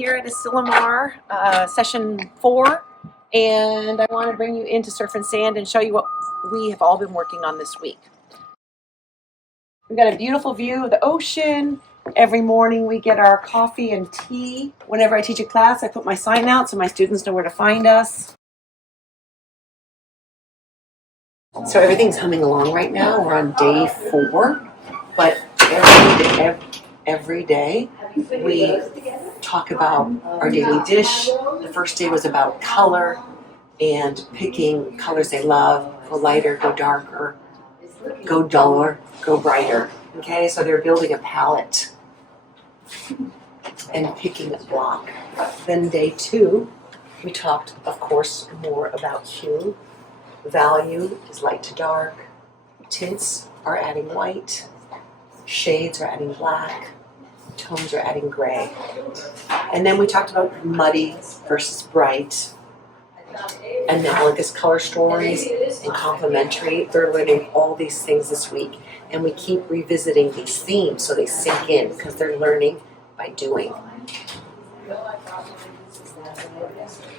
here at Asilomar, session 4, and I want to bring you into Surf and Sand and show you what we have all been working on this week. We've got a beautiful view of the ocean. Every morning we get our coffee and tea. Whenever I teach a class, I put my sign out so my students know where to find us. So everything's humming along right now. We're on day 4, but every day we talk about our daily dish. The first day was about color and picking colors they love. Go lighter, go darker, go duller, go brighter. Okay, so they're building a palette and picking a block. Then day 2, we talked, of course, more about hue. Value is light to dark. Tints are adding white. Shades are adding black. Tones are adding gray. And then we talked about muddy versus bright, analogous color stories, and complementary. They're learning all these things this week. And we keep revisiting these themes so they sink in because they're learning by doing.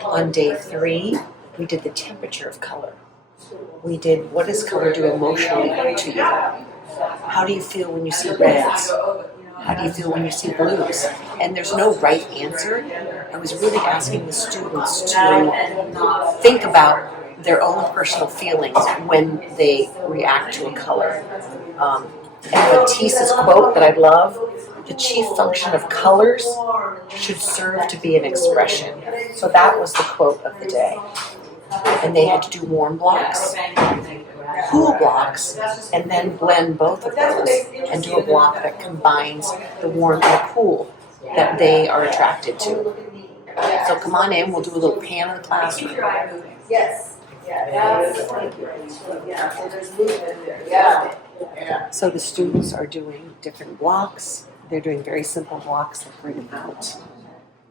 On day 3, we did the temperature of color. We did what does color do emotionally to you? How do you feel when you see reds? How do you feel when you see blues? And there's no right answer. I was really asking the students to think about their own personal feelings when they react to a color. And Matisse's quote that I love, the chief function of colors should serve to be an expression. So that was the quote of the day. And they had to do warm blocks, cool blocks, and then blend both of those and do a block that combines the warm and the cool that they are attracted to. So come on in, we'll do a little pan of the classroom. Yes. So the students are doing different blocks. They're doing very simple blocks that bring out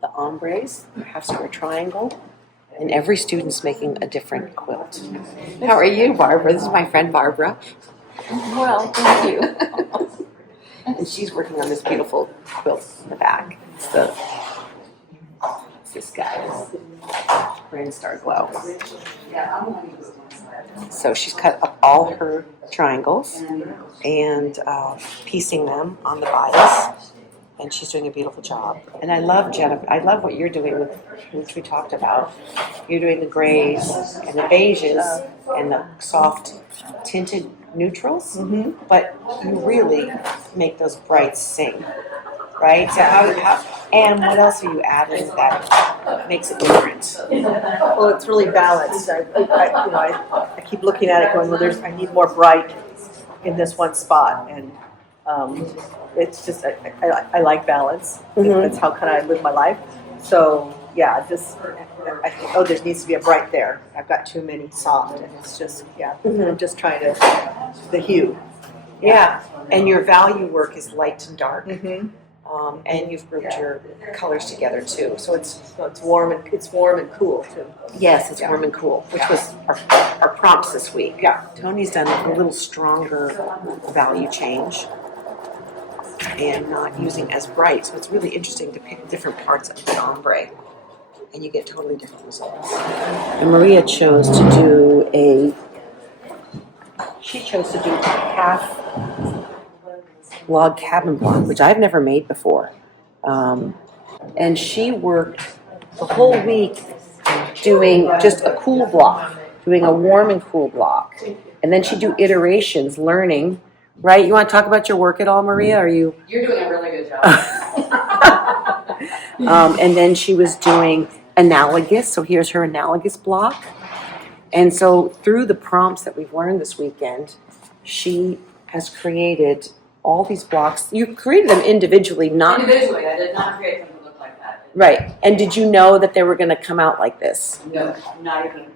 the ombres, half square triangle. And every student's making a different quilt. How are you, Barbara? This is my friend Barbara. Well, thank you. And she's working on this beautiful quilt in the back. It's this guy's Grand Star Glow. So she's cut up all her triangles and piecing them on the bias. And she's doing a beautiful job. And I love Jennifer. I love what you're doing, which we talked about. You're doing the grays and the beiges and the soft tinted neutrals, but you really make those brights sing, right? So and what else are you adding that makes it different? Well, it's really balanced. I keep looking at it, going, well, I need more bright in this one spot, and it's just I like balance. That's how kind of I live my life. So yeah, I think, oh, there needs to be a bright there. I've got too many soft, and it's just I'm just trying to the hue. Yeah, and your value work is light and dark, and you've grouped your colors together too. So it's warm and cool too. Yes, it's warm and cool, which was our prompts this week. Yeah, Tony's done a little stronger value change and not using as bright. So it's really interesting to pick different parts of the ombre, and you get totally different results. And Maria chose to do half log cabin block, which I've never made before. And she worked the whole week doing just a cool block, doing a warm and cool block. And then she'd do iterations, learning. Right? You want to talk about your work at all, Maria? You're doing a really good job. And then she was doing analogous. So here's her analogous block. And so through the prompts that we've learned this weekend, she has created all these blocks. You created them individually, not... Individually, I did not create them to look like that. Right. And did you know that they were going to come out like this? No, not even.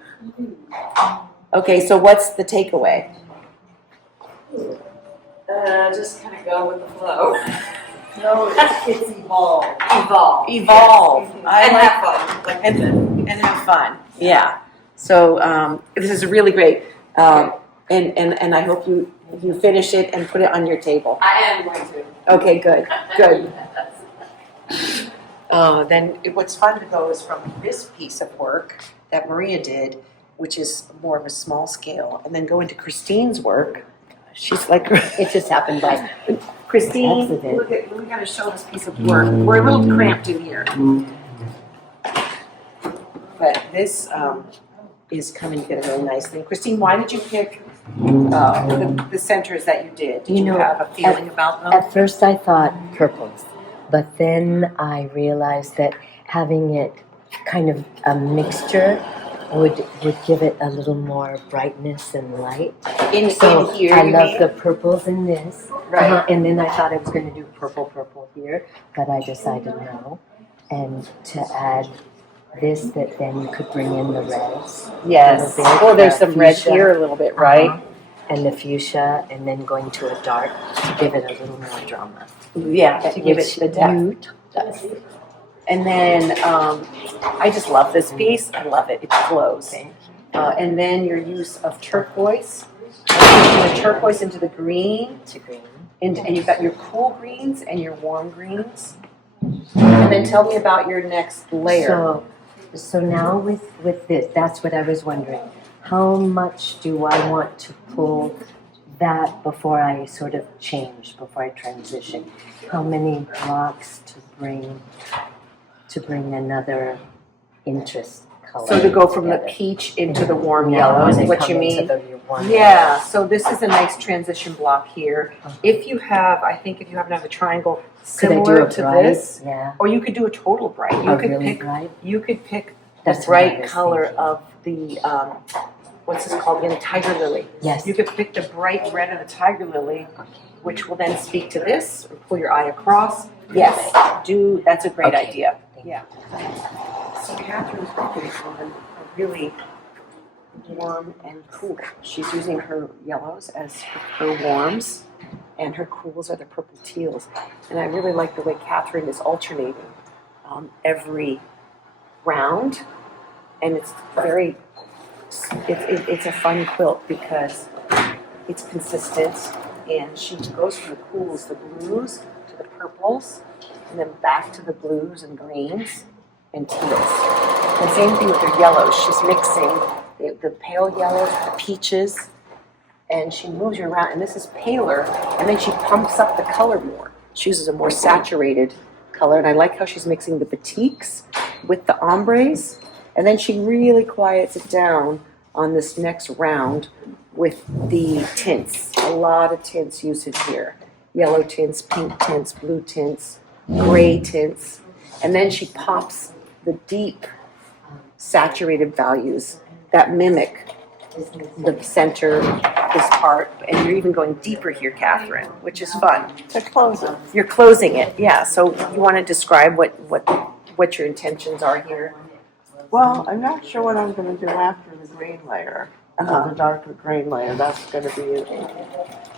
Okay, so what's the takeaway? Just kind of go with the flow. No, it's evolve. Evolve. Have fun. And have fun. Yeah. So this is really great. And I hope you finish it and put it on your table. I am going to. Okay, good. What's fun to go is from this piece of work that Maria did, which is more of a small scale, and then go into Christine's work. She's like, It just happened by Christine, accident. look at, we gotta show this piece of work. We're a little cramped in here. But this is coming together really nicely. Christine, why did you pick the centers that you did? Did You you know, have a feeling about them? At first I thought purples, but then I realized that having it kind of a mixture would give it a little more brightness and light. In here, I you love mean? the purples in this. Right. And then I thought I was going to do purple here, but I decided no. And to add this, that then you could bring in the reds. Yes. A little bit, Oh, there's the some red fuchsia. here a little bit, right? And the fuchsia, and then going to a dark to give it a little more drama. Yeah, to give it Which the depth. you does. And then I just love this piece. I love it. It flows. And then your use of turquoise. The turquoise into the green. To green. And you've got your cool greens and your warm greens. And then tell me about your next layer. So now with this, that's what I was wondering. How much do I want to pull that before I sort of change, before I transition? How many blocks to bring another interest color? So to go from the together? peach into the warm Now, yellow is and then what come you into mean? the warm Yeah, so this is a nice transition block here. Okay. If you have another triangle Could I do similar a to bright? this, Yeah. or you could do a total bright. You A could really pick bright? You could pick That's the what I bright was color thinking. of the what's this called again? Tiger lily. Yes. You could pick the bright red of the tiger lily, which will then speak to this, or pull your eye across. Yes, that's a great Okay. idea. Thank you. Yeah. So Catherine's working on a really warm and cool. She's using her yellows as her warms, and her cools are the purple teals. And I really like the way Catherine is alternating every round, and it's very. It's a fun quilt because it's consistent, and she goes from the cools, the blues, to the purples, and then back to the blues and greens and teals. And same thing with her yellows. She's mixing the pale yellows with the peaches, and she moves you around. And this is paler, and then she pumps up the color more. She uses a more saturated color, and I like how she's mixing the batiks with the ombres. And then she really quiets it down on this next round with the tints. A lot of tints usage here. Yellow tints, pink tints, blue tints, gray tints. And then she pops the deep saturated values that mimic the center, this part. And you're even going deeper here, Catherine, which is fun. To close it. You're closing it, yeah. So you want to describe what your intentions are here? Well, I'm not sure what I'm going to do after the green layer. The darker green layer, that's going to be,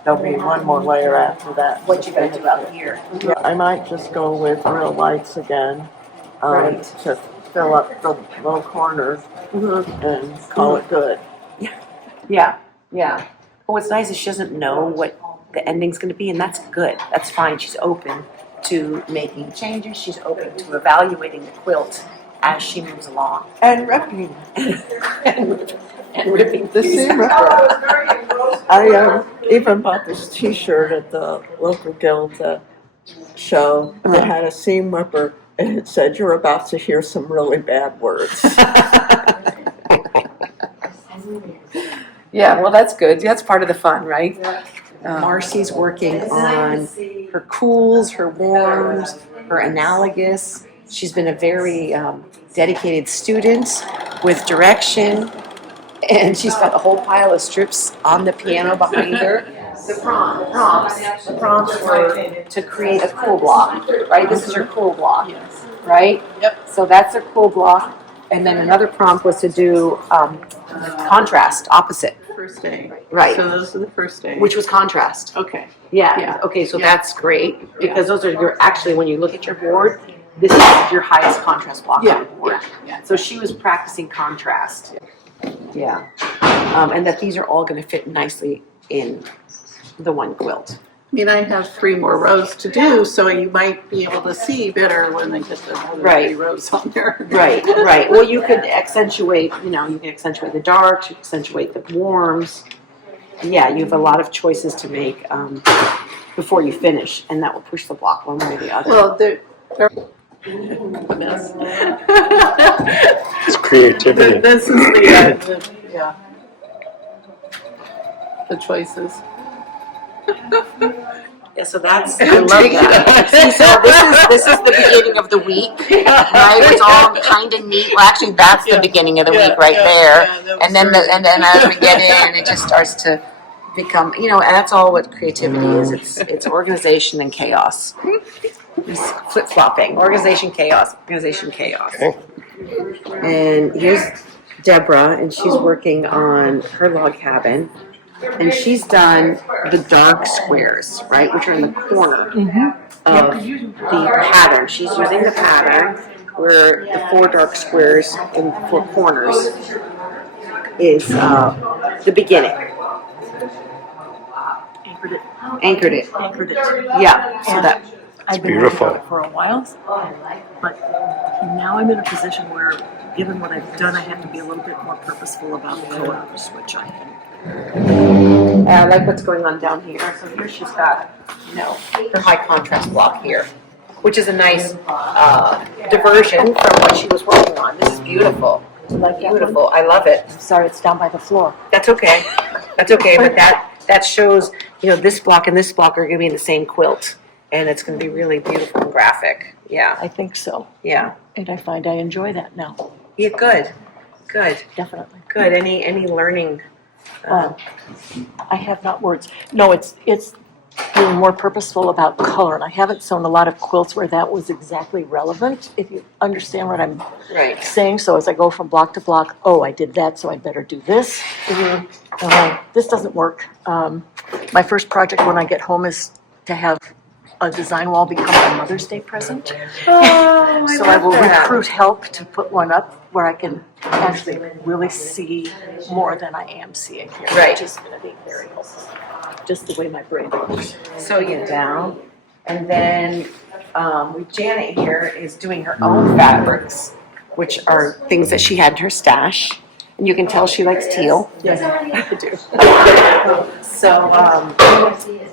there'll be one more layer after that. What you going to do out here? Yeah, I might just go with real lights again, Right. to fill up the low corners and call it good. Yeah, yeah. But what's nice is she doesn't know what the ending's going to be, and that's good. That's fine. She's open to making changes. She's open to evaluating the quilt as she moves along. And ripping. and ripping The seam ripper. I even bought this T-shirt at the local guild show that had a seam ripper, and it said, "You're about to hear some really bad words." Yeah, well, that's good. That's part of the fun, right? Marcy's working on her cools, her warms, her analogous. She's been a very dedicated student with direction, and she's got a whole pile of strips on the piano behind her. The prompts were to create a cool block, right? This is your cool block, right? Yep. So that's a cool block, and then another prompt was to do contrast, opposite. First day. Right. So those are the first day. Which was contrast. Okay. Yeah. Yeah. Okay, so Yeah. that's great because those are your actually when you look at your board, this is your highest contrast block on the board. Yeah. So she was practicing contrast. Yeah. And that these are all going to fit nicely in the one quilt. mean, I have 3 more rows to do, so you might be able to see better when I get the other Right. 3 rows on there. Right, right. Well, you could accentuate, you can accentuate the darks, you can accentuate the warms. Yeah, you have a lot of choices to make before you finish, and that will push the block one way or the other. Well, they're a mess. It's creativity. This is the choices. Yeah, so that's, I love that. See, so this is the beginning of the week, right? It's all kind of neat. Well, actually, that's the beginning of the week right there. And then as we get in, it just starts to become, and that's all what creativity is. It's organization and chaos. It's flip-flopping. Organization, chaos. Organization, chaos. Okay. And here's Deborah, and she's working on her log cabin. And she's done the dark squares, right, which are in the corner of the pattern. She's using the pattern where the 4 dark squares in 4 corners is the beginning. Anchored it. Yeah, so that. I've been beautiful. working on it for a while, but now I'm in a position where, given what I've done, I have to be a little bit more purposeful about colors, which I am. I like what's going on down here. So here she's got, her high contrast block here, which is a nice diversion from what she was working on. This is beautiful. Beautiful. I love it. I'm sorry, it's down by the floor. That's okay. That's okay. But that shows, this block and this block are going to be in the same quilt, and it's going to be really beautiful and graphic. Yeah. I think so, Yeah. and I find I enjoy that now, Yeah. Good. Good. definitely. Good. Any learning? I have not words. No, it's being more purposeful about color, and I haven't sewn a lot of quilts where that was exactly relevant, if you understand what I'm Right. saying. So as I go from block to block, I did that, so I better do this. This doesn't work. My first project when I get home is to have a design wall become my Mother's Day present. Oh, So I will recruit help to put one up where I can actually really see more than I am seeing here. Right. Which is going to be very helpful, just the way my brain works. Sew you down, and then Janet here is doing her own fabrics, which are things that she had in her stash, and you can tell she likes teal. Yes, I do. So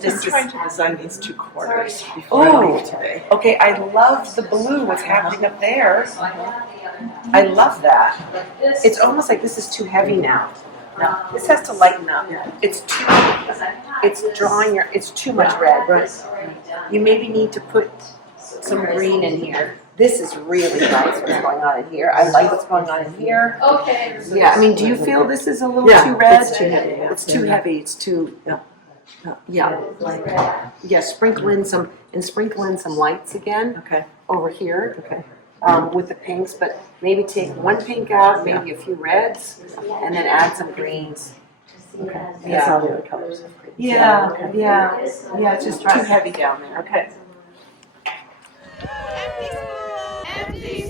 Just trying to design these 2 corners before I leave today. okay, I love the blue. What's happening up there? I love that. It's almost like this is too heavy now. No, this has to lighten up. It's too. It's too much red. Right. You maybe need to put some green in here. This is really nice what's going on in here. I like what's going on in here. Okay. Yeah, I mean, do you feel this is a little too red? It's too heavy. It's too heavy. It's too. Yeah. Sprinkle in some lights again. Okay. Over here. Okay. With the pinks, but maybe take one pink out, maybe a few reds, and then add some greens. That's all the other colors. Yeah. It's just too heavy down there. Okay. Empty